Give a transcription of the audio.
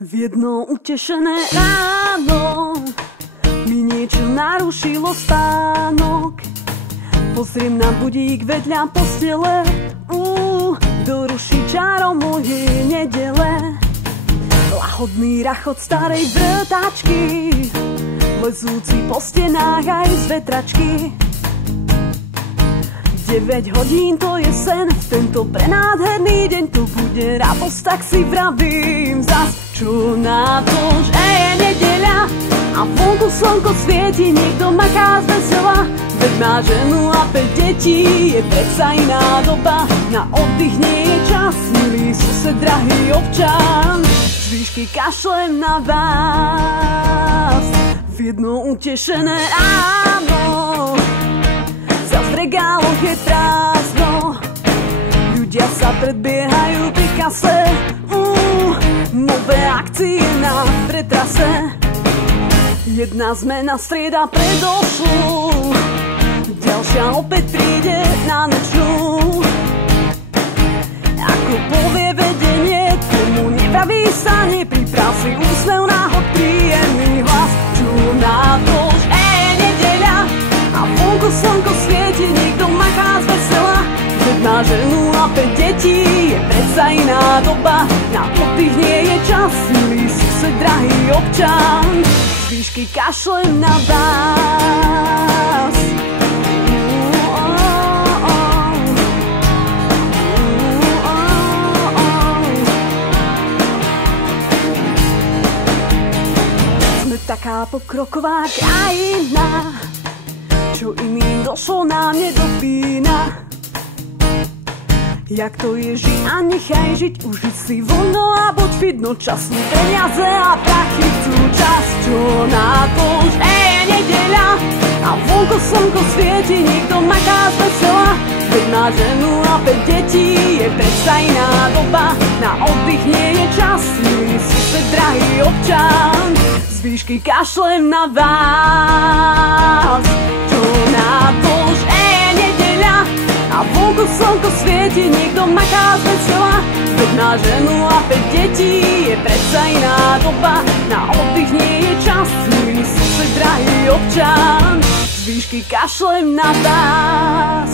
V jedno utešené ráno mi niečo narušilo spánok. Pozriem na budík vedľa postele, doruší čarom mojej nedele. Lahodný rachot starej vrtačky, lezúci po stenách aj z vetračky. 9 hodín to je sen, v tento prenádherný deň to bude radosť, tak si vravím zas, čo na to, že je nedeľa a vonku slnko svieti, niekto maká zvesela. Veď má ženu a 5 detí, je predsa iná doba, na oddych nie je čas, milý sused, drahý občan, z výšky kašlem na vás. V jedno utešené ráno zas v regáloch je prázdno, ľudia sa predbiehajú pri kase, nové akcie na pretrase. Jedna zmena strieda predošlú, ďalšia opäť príde na nočnú. Ako povie vedenie, tomu nepraví sa, nepriprav si úsmev, náhod, príjemný hlas. Čo na to, že je nedeľa a vonku slnko svieti, niekto maká zvesela. Veď má ženu a 5 detí, je predsa iná doba, na oddych nie je čas, milý sused, drahý občan, z výšky kašlem na vás. Sme taká pokroková krajina, čo iným došlo, nám nedopína. Jak to je, žiť a nechaj žiť, užiť si voľno a buď fit, no čas sú peniaze a prachy chcú čas. Čo na to, že je nedeľa a vonko slnko svieti, niekto maká zvesela. Veď má ženu a 5 detí, je predsa iná doba, na oddych nie je čas, milý sused, drahý občan, z výšky kašlem na vás. Čo na to, že je nedeľa a vonku slnko svieti, niekto maká zvesela. Veď má ženu a 5 detí, je predsa iná doba, na oddych nie je čas, milý sused, drahý občan, z výšky kašlem na vás.